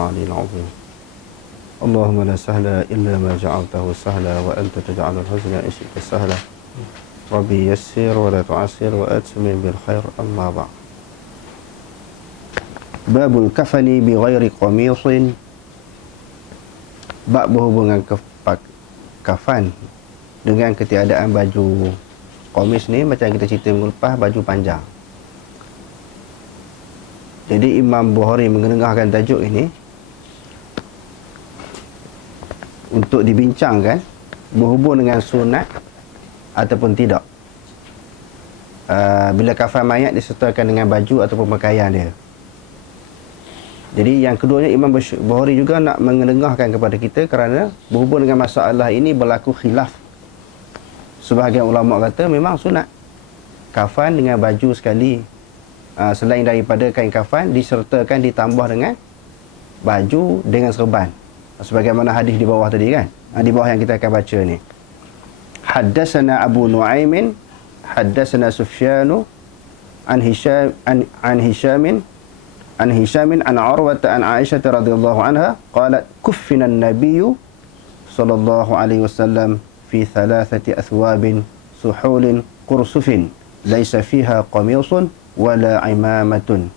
العلي العظيم. اللهم لا سهل إلا ما جعلته سهلا وأنت تجعل الحزن إن شئت سهلا. ربي يسر ولا تعسر وأتمم بالخير. أما بعد. باب الكفن بغير قميص. Bab berhubungan kafan dengan ketiadaan baju. Qamis ni macam kita cerita minggu lepas, baju panjang. Jadi Imam Bukhari mengenengahkan tajuk ini untuk dibincangkan berhubung dengan sunat ataupun tidak. Bila kafan mayat disertakan dengan baju ataupun pakaian dia. Jadi yang keduanya Imam Bukhari juga nak mengenengahkan kepada kita kerana berhubung dengan masalah ini berlaku khilaf. Sebahagian ulama kata memang sunat kafan dengan baju sekali, selain daripada kain kafan disertakan ditambah dengan baju dengan serban, sebagaimana hadis di bawah tadi kan, di bawah yang kita akan baca ni. Haddatsana Abu Nu'aimin haddatsana Sufyanu an Hishamin an Urwah an Aisyah radhiyallahu anha qalat kuffina an-nabiy sallallahu alaihi wasallam fi thalathati athwabin suhulin qursufin laysa fiha qamisun wala imamatun.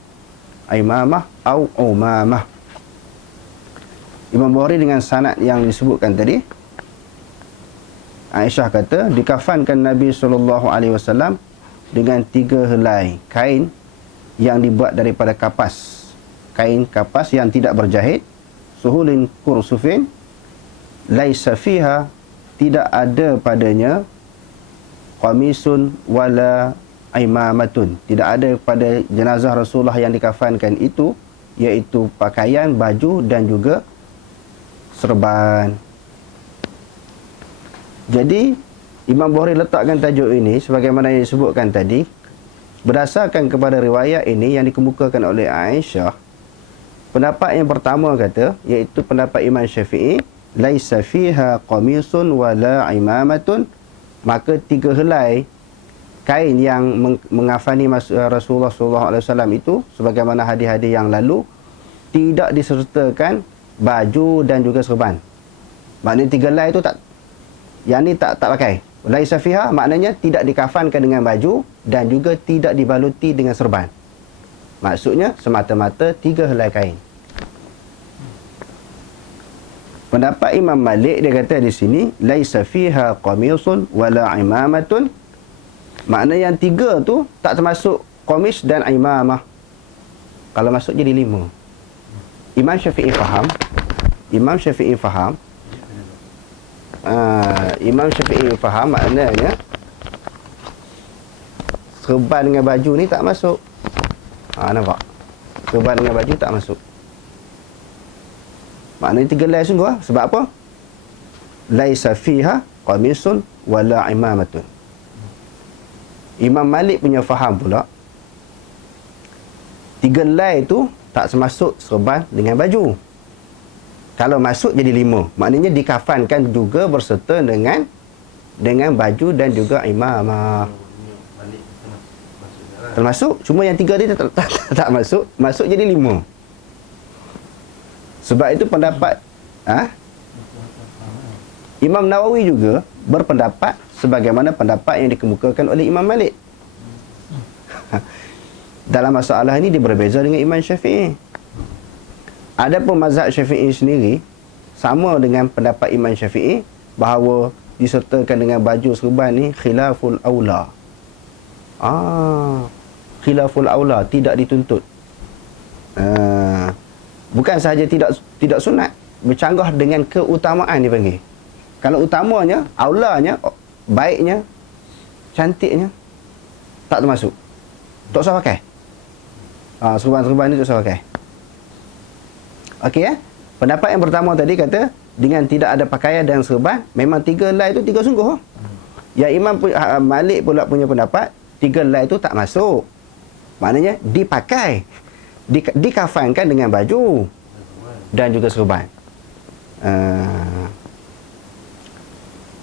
Imamah atau umamah. Imam Bukhari dengan sanad yang disebutkan tadi, Aisyah kata dikafankan Nabi sallallahu alaihi wasallam dengan 3 helai kain yang dibuat daripada kapas. Kain kapas yang tidak berjahit, suhulin kursufin, laisa fiha, tidak ada padanya qamisun wala imamatun, tidak ada pada jenazah Rasulullah yang dikafankan itu, iaitu pakaian, baju dan juga serban. Jadi Imam Bukhari letakkan tajuk ini sebagaimana yang disebutkan tadi berdasarkan kepada riwayat ini yang dikemukakan oleh Aisyah. Pendapat yang pertama kata, iaitu pendapat Imam Syafi'i, laisa fiha qamisun wala imamatun, maka 3 helai kain yang mengafani Rasulullah SAW itu, sebagaimana hadis-hadis yang lalu, tidak disertakan baju dan juga serban. Maknanya 3 helai itu tak, yang ni tak pakai. Laisa fiha maknanya tidak dikafankan dengan baju dan juga tidak dibaluti dengan serban. Maksudnya semata-mata 3 helai kain. Pendapat Imam Malik dia kata di sini laisa fiha qamisun wala imamatun. Makna yang 3 tu tak termasuk qamis dan imamah. Kalau masuk jadi 5. Imam Syafi'i faham. Imam Syafi'i faham maknanya serban dengan baju ni tak masuk. Nampak? Serban dengan baju tak masuk. Maknanya 3 helai sungguh lah. Sebab apa? Laisa fiha qamisun wala imamatun. Imam Malik punya faham pula 3 helai tu tak termasuk serban dengan baju. Kalau masuk jadi 5. Maknanya dikafankan juga berserta dengan baju dan juga imamah. Termasuk, cuma yang 3 dia tak masuk. Masuk jadi 5. Sebab itu pendapat Imam Nawawi juga berpendapat sebagaimana pendapat yang dikemukakan oleh Imam Malik. Dalam masalah ini dia berbeza dengan Imam Syafi'i. Adapun mazhab Syafi'i sendiri sama dengan pendapat Imam Syafi'i bahawa disertakan dengan baju serban ni khilaful aula. Khilaful aula, tidak dituntut. Bukan sahaja tidak sunat, bercanggah dengan keutamaan dipanggil. Kalau utamanya, aulanya, baiknya, cantiknya, tak termasuk. Tak usah pakai. Serban-serban ni tak usah pakai. Okey ya? Pendapat yang pertama tadi kata dengan tidak ada pakaian dan serban, memang 3 helai itu 3 sungguh. Yang Imam Malik pula punya pendapat 3 helai itu tak masuk. Maknanya dipakai, dikafankan dengan baju dan juga serban.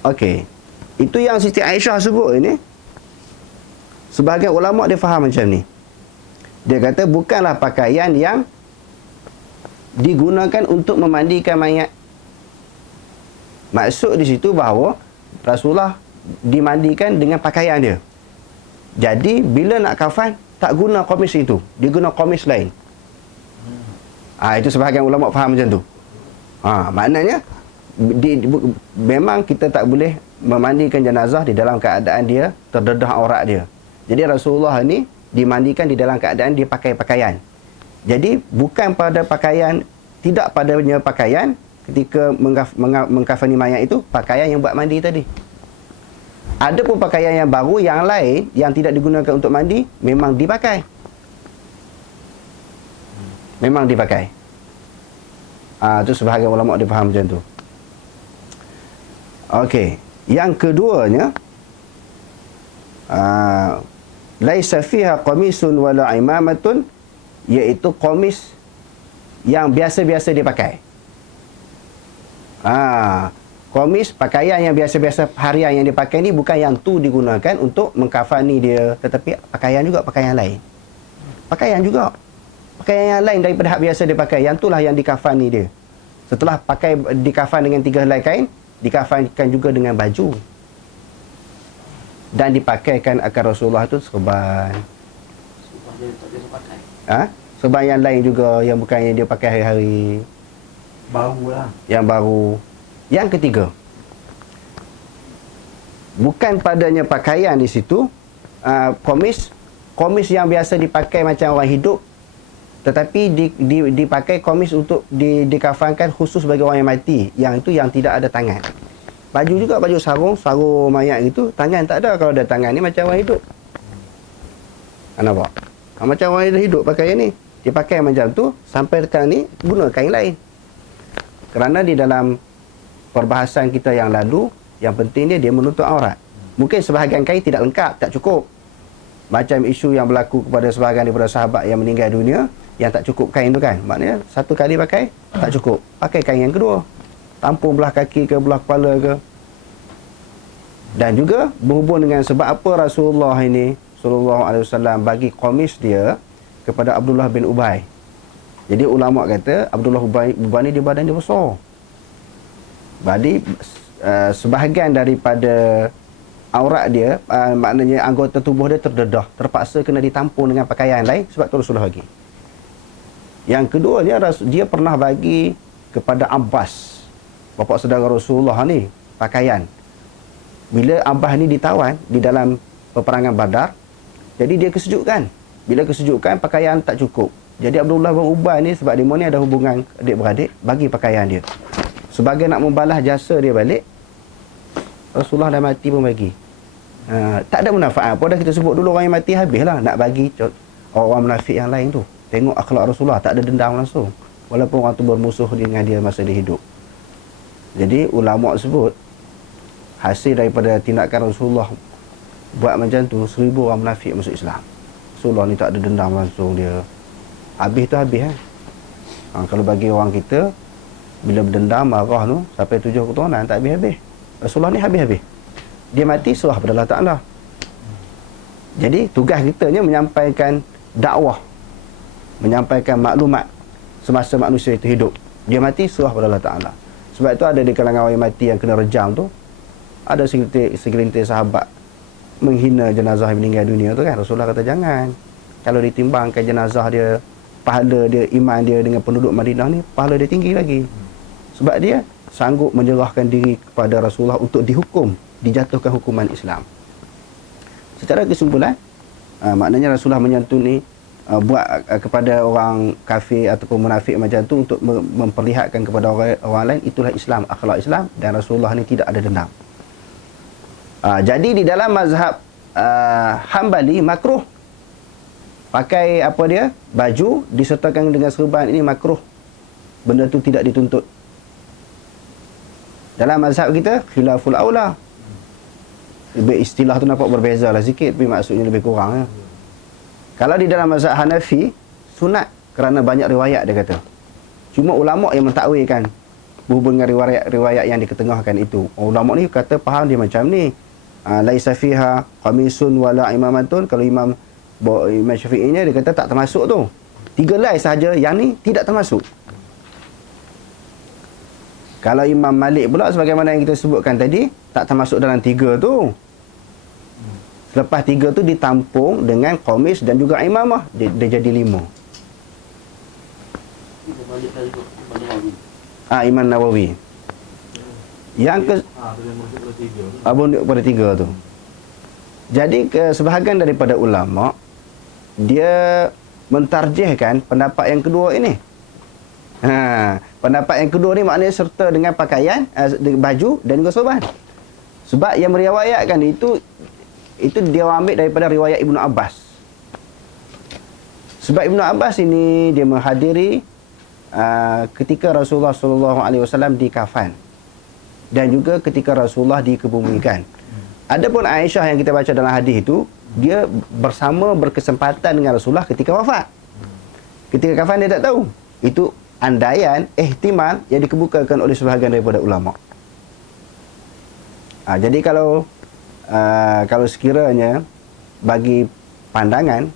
Okey. Itu yang Siti Aisyah sebut ini. Sebahagian ulama dia faham macam ni. Dia kata bukanlah pakaian yang digunakan untuk memandikan mayat. Maksud di situ bahawa Rasulullah dimandikan dengan pakaian dia. Jadi bila nak kafan, tak guna komis itu, dia guna komis lain. Itu sebahagian ulama faham macam tu. Maknanya memang kita tak boleh memandikan jenazah di dalam keadaan dia terdedah aurat dia. Jadi Rasulullah ni dimandikan di dalam keadaan dia pakai pakaian. Jadi bukan pada pakaian, tidak padanya pakaian ketika mengkafani mayat itu, pakaian yang buat mandi tadi. Ada pun pakaian yang baru yang lain yang tidak digunakan untuk mandi memang dipakai. Memang dipakai. Tu sebahagian ulama dia faham macam tu. Okey, yang keduanya laisa fiha qamisun wala imamatun, iaitu komis yang biasa-biasa dipakai. Komis, pakaian yang biasa-biasa harian yang dipakai ni bukan yang tu digunakan untuk mengkafani dia, tetapi pakaian juga, pakaian lain. Pakaian juga. Pakaian yang lain daripada hak biasa dia pakai, yang itulah yang dikafani dia. Setelah pakai dikafan dengan 3 helai kain, dikafankan juga dengan baju. Dan dipakaikan akan Rasulullah tu serban. Serban yang lain juga, yang bukan yang dia pakai hari-hari. Barulah. Yang baru. Yang ketiga, bukan padanya pakaian di situ, komis yang biasa dipakai macam orang hidup, tetapi dipakai komis untuk dikafankan khusus bagi orang yang mati, yang itu yang tidak ada tangan. Baju juga, baju sarung mayat itu, tangan tak ada. Kalau ada tangan ni macam orang hidup. Nampak? Macam orang hidup pakai ni, dipakai macam tu, sampai dekat ni guna kain lain. Kerana di dalam perbahasan kita yang lalu, yang penting dia menutup aurat. Mungkin sebahagian kain tidak lengkap, tak cukup. Macam isu yang berlaku kepada sebahagian daripada sahabat yang meninggal dunia, yang tak cukup kain tu kan. Maknanya satu kali pakai, tak cukup. Pakai kain yang kedua. Tampung belah kaki ke, belah kepala ke. Dan juga berhubung dengan sebab apa Rasulullah ini sallallahu alaihi wasallam bagi komis dia kepada Abdullah bin Ubay. Jadi ulama kata Abdullah Ubay ni dia badan dia besar. Jadi sebahagian daripada aurat dia, maknanya anggota tubuh dia terdedah, terpaksa kena ditampung dengan pakaian lain, sebab tu Rasulullah bagi. Yang kedua dia pernah bagi kepada Abbas, bapa saudara Rasulullah ni, pakaian. Bila Abbas ni ditawan di dalam peperangan Badar, jadi dia kesejukan. Bila kesejukan, pakaian tak cukup. Jadi Abdullah bin Ubay ni, sebab dia ni ada hubungan adik-beradik, bagi pakaian dia. Sebagai nak membalas jasa dia balik, Rasulullah dah mati pun bagi. Tak ada manfaat apa dah, kita sebut dulu orang yang mati habislah. Nak bagi orang munafik yang lain tu, tengok akhlak Rasulullah, tak ada dendam langsung, walaupun orang tu bermusuh dengan dia masa dia hidup. Jadi ulama sebut hasil daripada tindakan Rasulullah buat macam tu, 1000 orang munafik masuk Islam. Rasulullah ni tak ada dendam langsung, dia habis tu habis kalau bagi orang kita, bila berdendam, marah tu, sampai 7 keturunan, tak habis-habis. Rasulullah ni habis-habis. Dia mati, serah pada Allah Ta'ala. Jadi, tugas kita ni menyampaikan dakwah, menyampaikan maklumat semasa manusia itu hidup. Dia mati, serah pada Allah Ta'ala. Sebab itu ada di kalangan orang yang mati yang kena rejam tu, ada segelintir sahabat menghina jenazah yang meninggal dunia tu kan. Rasulullah kata jangan. Kalau ditimbangkan jenazah dia, pahala dia, iman dia dengan penduduk Madinah ni, pahala dia tinggi lagi. Sebab dia sanggup menyerahkan diri kepada Rasulullah untuk dihukum, dijatuhkan hukuman Islam. Secara kesimpulan, maknanya Rasulullah menyantuni buat kepada orang kafir ataupun munafik macam tu untuk memperlihatkan kepada orang lain, itulah Islam, akhlak Islam, dan Rasulullah ni tidak ada dendam. Jadi di dalam mazhab Hambali makruh pakai apa dia, baju disertakan dengan serban, ini makruh. Benda tu tidak dituntut. Dalam mazhab kita khilaful aula. Istilah tu nampak berbeza lah sikit, tapi maksudnya lebih kurang ya. Kalau di dalam mazhab Hanafi, sunat kerana banyak riwayat dia kata. Cuma ulama yang mentakwilkan berhubung dengan riwayat yang diketengahkan itu. Ulama ni kata faham dia macam ni. Laisa fiha qamisun wala imamatun. Kalau Imam Syafi'inya dia kata tak termasuk tu. 3 helai sahaja, yang ni tidak termasuk. Kalau Imam Malik pula sebagaimana yang kita sebutkan tadi, tak termasuk dalam 3 tu. Selepas 3 tu ditampung dengan qamis dan juga imamah, dia jadi 5. Imam Nawawi. Yang ke abang pada 3 tu. Jadi sebahagian daripada ulama dia mentarjihkan pendapat yang kedua ini. Pendapat yang kedua ni maknanya serta dengan pakaian, baju dan juga sorban. Sebab yang meriwayatkan itu dia ambil daripada riwayat Ibnu Abbas. Sebab Ibnu Abbas ini dia menghadiri ketika Rasulullah SAW dikafan dan juga ketika Rasulullah dikebumikan. Adapun Aisyah yang kita baca dalam hadis itu, dia berkesempatan dengan Rasulullah ketika wafat. Ketika kafan dia tak tahu. Itu andaian, ihtimal yang dikemukakan oleh sebahagian daripada ulama. Jadi kalau sekiranya bagi pandangan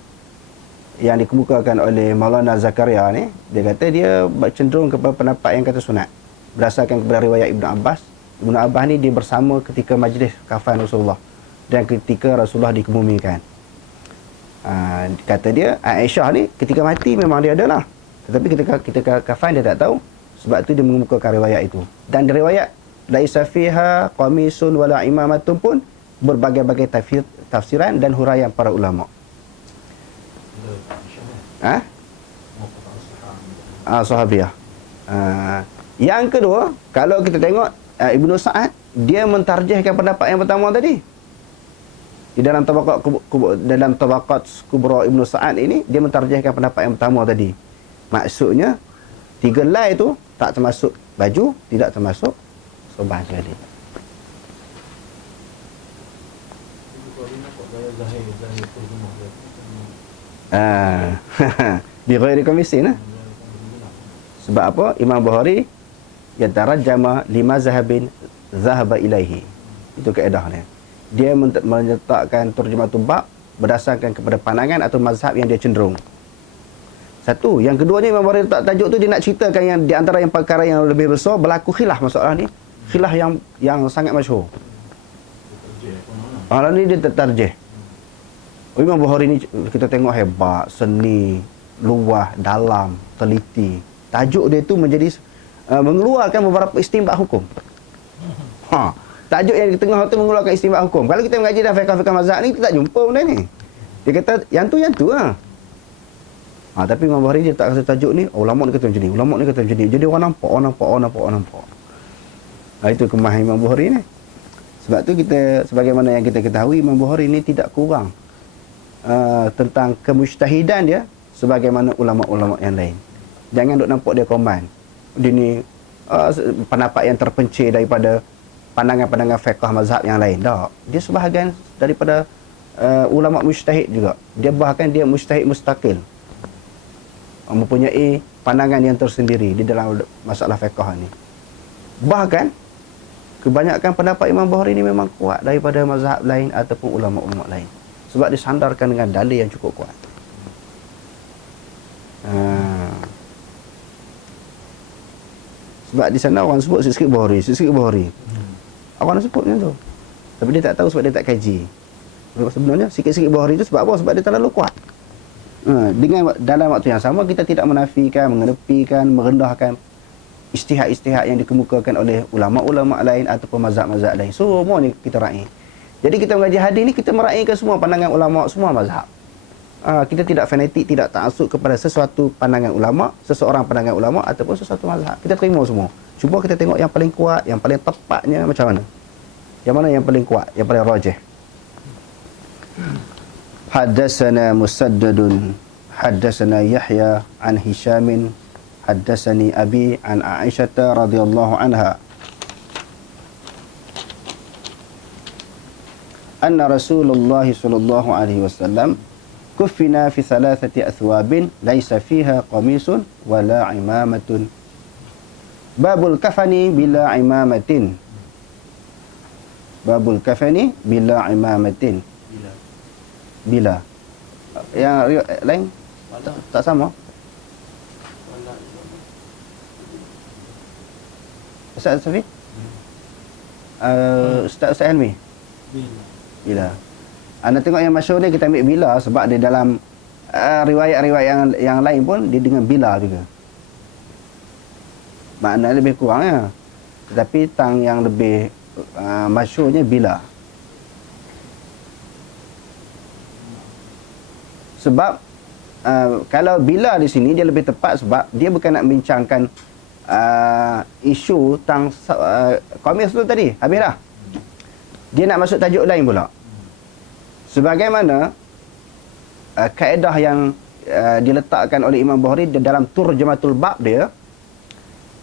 yang dikemukakan oleh Maulana Zakaria ni, dia kata dia cenderung kepada pendapat yang kata sunat berdasarkan kepada riwayat Ibnu Abbas. Ibnu Abbas ni dia bersama ketika majlis kafan Rasulullah dan ketika Rasulullah dikebumikan. Kata dia Aisyah ni ketika mati memang dia ada lah, tetapi ketika kafan dia tak tahu. Sebab tu dia mengemukakan riwayat itu. Dan riwayat laisa fiha qamisun wala imamatun pun berbagai-bagai tafsiran dan huraian para ulama. Sahabiah. Yang kedua, kalau kita tengok Ibnu Sa'ad, dia mentarjihkan pendapat yang pertama tadi. Di dalam tabaqat kubra Ibnu Sa'ad ini, dia mentarjihkan pendapat yang pertama tadi. Maksudnya 3 helai itu tak termasuk baju, tidak termasuk sorban sekali. Bi ghairi qamisin. Sebab apa? Imam Bukhari yatarajjama lima zahabin zahaba ilaihi. Itu kaedahnya. Dia menyertakan terjematul bab berdasarkan kepada pandangan atau mazhab yang dia cenderung. Satu, yang keduanya Imam Bukhari letak tajuk tu dia nak ceritakan yang di antara yang perkara yang lebih besar berlaku khilaf masalah ni. Khilaf yang sangat masyhur. Ni dia tertarjih. Imam Bukhari ni kita tengok hebat, seni, luas, dalam, teliti. Tajuk dia tu menjadi mengeluarkan beberapa istinbat hukum. Tajuk yang di tengah tu mengeluarkan istinbat hukum. Kalau kita mengaji dalam fiqh mazhab ni, kita tak jumpa benda ni. Dia kata yang tu lah. Tapi Imam Bukhari dia tak kata tajuk ni, ulama ni kata macam ni, ulama ni kata macam ni. Jadi orang nampak. Itu kemah Imam Bukhari ni. Sebab tu kita, sebagaimana yang kita ketahui, Imam Bukhari ni tidak kurang tentang kemujtahidan dia sebagaimana ulama-ulama yang lain. Jangan duk nampak dia komand. Dia ni pendapat yang terpencil daripada pandangan-pandangan fiqh mazhab yang lain. Tak. Dia sebahagian daripada ulama mujtahid juga. Dia bahkan dia mujtahid mustaqil. Mempunyai pandangan yang tersendiri di dalam masalah fiqh ni. Bahkan kebanyakan pendapat Imam Bukhari ni memang kuat daripada mazhab lain ataupun ulama-ulama lain. Sebab disandarkan dengan dalil yang cukup kuat. Sebab di sana orang sebut sikit-sikit Bukhari. Orang sebut macam tu. Tapi dia tak tahu sebab dia tak kaji. Sebenarnya sikit-sikit Bukhari tu sebab apa? Sebab dia terlalu kuat. Dengan dalam waktu yang sama kita tidak menafikan, mengenepikan, merendahkan ijtihad-ijtihad yang dikemukakan oleh ulama-ulama lain ataupun mazhab-mazhab lain. Semua ni kita raih. Jadi kita mengaji hadis ni kita meraihkan semua pandangan ulama, semua mazhab. Kita tidak fanatik, tidak ta'assub kepada sesuatu pandangan ulama, seseorang pandangan ulama ataupun sesuatu mazhab. Kita terima semua. Cuba kita tengok yang paling kuat, yang paling tepatnya macam mana. Yang mana yang paling kuat, yang paling rajih. Haddatsana Musaddadun, haddatsana Yahya an Hishamin, haddatsani Abi an Aisyah radhiyallahu anha. Anna Rasulullah sallallahu alaihi wasallam kufina fi thalathati athwabin laisa fiha qamisun wala imamatun. Babul kafani bila imamatin. Babul kafani bila imamatin. Bila. Yang lain tak sama. Ustaz Safi? Ustaz Helmi? Bila. Anda tengok yang masyhur ni kita ambil bila sebab dia dalam riwayat-riwayat yang lain pun dia dengan bila juga. Makna lebih kurang ya. Tetapi tang yang lebih masyhurnya bila. Sebab kalau bila di sini dia lebih tepat sebab dia bukan nak bincangkan isu tang Qamis tu tadi. Habis dah. Dia nak masuk tajuk lain pula. Sebagaimana kaedah yang diletakkan oleh Imam Bukhari dalam turjamatul bab dia,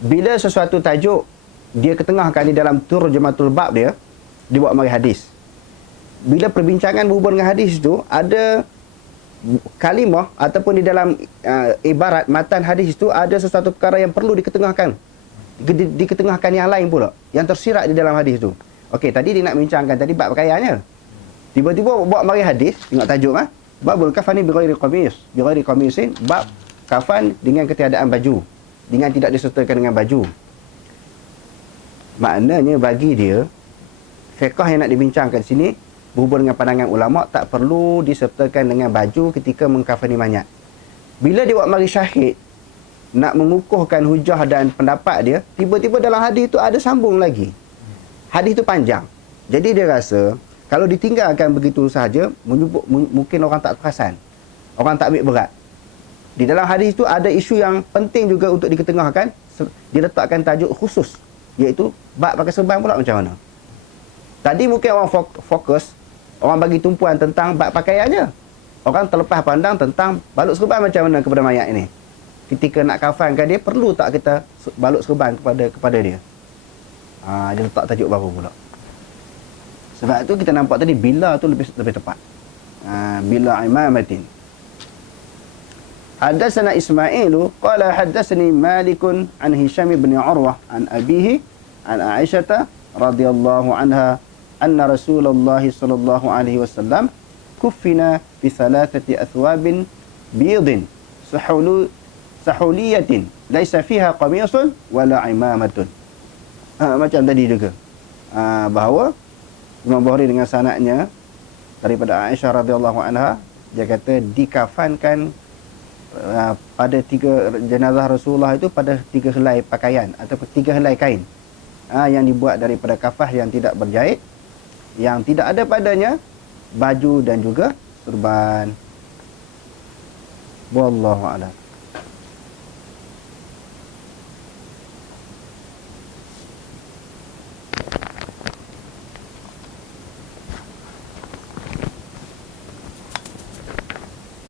bila sesuatu tajuk dia ketengahkan di dalam turjamatul bab dia, dia buat mari hadis. Bila perbincangan berhubung dengan hadis tu, ada kalimah ataupun di dalam ibarat matan hadis itu ada sesuatu perkara yang perlu diketengahkan. Diketengahkan yang lain pula, yang tersirat di dalam hadis tu. Okey, tadi dia nak bincangkan tadi bab pakaiannya. Tiba-tiba buat mari hadis, tengok tajuk babul kafani bi ghairi qamis. Bi ghairi qamisin, bab kafan dengan ketiadaan baju, dengan tidak disertakan dengan baju. Maknanya bagi dia fiqh yang nak dibincangkan sini berhubung dengan pandangan ulama tak perlu disertakan dengan baju ketika mengkafani mayat. Bila dia buat mari syahid nak mengukuhkan hujah dan pendapat dia, tiba-tiba dalam hadis tu ada sambung lagi. Hadis tu panjang. Jadi dia rasa kalau ditinggalkan begitu sahaja mungkin orang tak perasan. Orang tak ambil berat. Di dalam hadis tu ada isu yang penting juga untuk diketengahkan, diletakkan tajuk khusus, iaitu bab pakai serban pula macam mana. Tadi mungkin orang fokus, orang bagi tumpuan tentang bab pakaiannya. Orang terlepas pandang tentang balut serban macam mana kepada mayat ini. Ketika nak kafankan dia, perlu tak kita balut serban kepada dia? Dia letak tajuk baru pula. Sebab tu kita nampak tadi bila tu lebih tepat. Bila imamatin. Hadatsana Ismailu qala hadatsani Malikun an Hisham bin Urwah an abihi an Aisyah radhiyallahu anha anna Rasulullah sallallahu alaihi wasallam kuffina bi thalathati athwabin bidin sahuliyatin laisa fiha qamisun wala imamatun. Macam tadi juga. Bahawa Imam Bukhari dengan sanadnya daripada Aisyah radhiyallahu anha, dia kata dikafankan pada 3 jenazah Rasulullah itu pada 3 helai pakaian ataupun 3 helai kain yang dibuat daripada kafah yang tidak berjahit, yang tidak ada padanya baju dan juga serban. Wallahu a'lam.